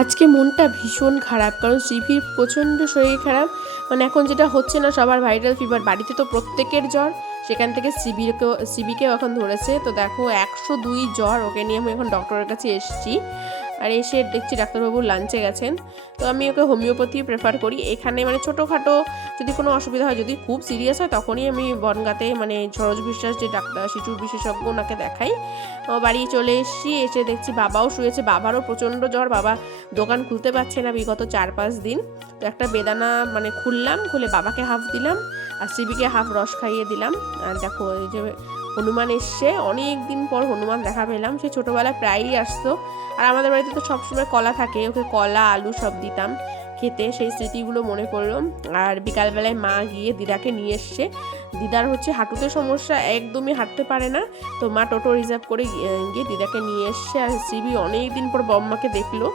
আজকে মনটা ভীষণ খারাপ, কারণ সিভির প্রচণ্ড শরীর খারাপ। মানে এখন যেটা হচ্ছে না, সবার ভাইরাল ফিভার, বাড়িতে তো প্রত্যেকের জ্বর, সেখান থেকে সিবিকেও এখন ধরেছে। তো দেখো 102 জ্বর, ওকে নিয়ে আমি এখন ডক্টরের কাছে এসেছি। আর এসে দেখছি ডাক্তারবাবু লাঞ্চে গেছেন। তো আমি ওকে হোমিওপ্যাথি প্রেফার করি এখানে, মানে ছোটোখাটো যদি কোনো অসুবিধা হয়, যদি খুব সিরিয়াস হয় তখনই আমি বনগাঁতে মানে সরোজ বিশ্বাস যে ডাক্তার শিশু বিশেষজ্ঞ, ওনাকে দেখাই। বাড়ি চলে এসেছি, এসে দেখছি বাবাও শুয়েছে, বাবারও প্রচণ্ড জ্বর, বাবা দোকান খুলতে পারছে না বিগত 4-5 দিন। তো একটা বেদানা মানে খুললাম, খুলে বাবাকে হাফ দিলাম আর সিবিকে হাফ রস খাইয়ে দিলাম। আর দেখো এই যে হনুমান এসছে, অনেক দিন পর হনুমান দেখা পেলাম। সে ছোটোবেলায় প্রায়ই আসতো, আর আমাদের বাড়িতে তো সবসময় কলা থাকে, ওকে কলা আলু সব দিতাম খেতে, সেই স্মৃতিগুলো মনে পড়লো। আর বিকালবেলায় মা গিয়ে দিদাকে নিয়ে এসছে। দিদার হচ্ছে হাঁটুতে সমস্যা, একদমই হাঁটতে পারে না। তো মা টোটো রিজার্ভ করে গিয়ে দিদাকে নিয়ে এসছে। আর সিবি অনেক দিন পর বম্মাকে দেখলো।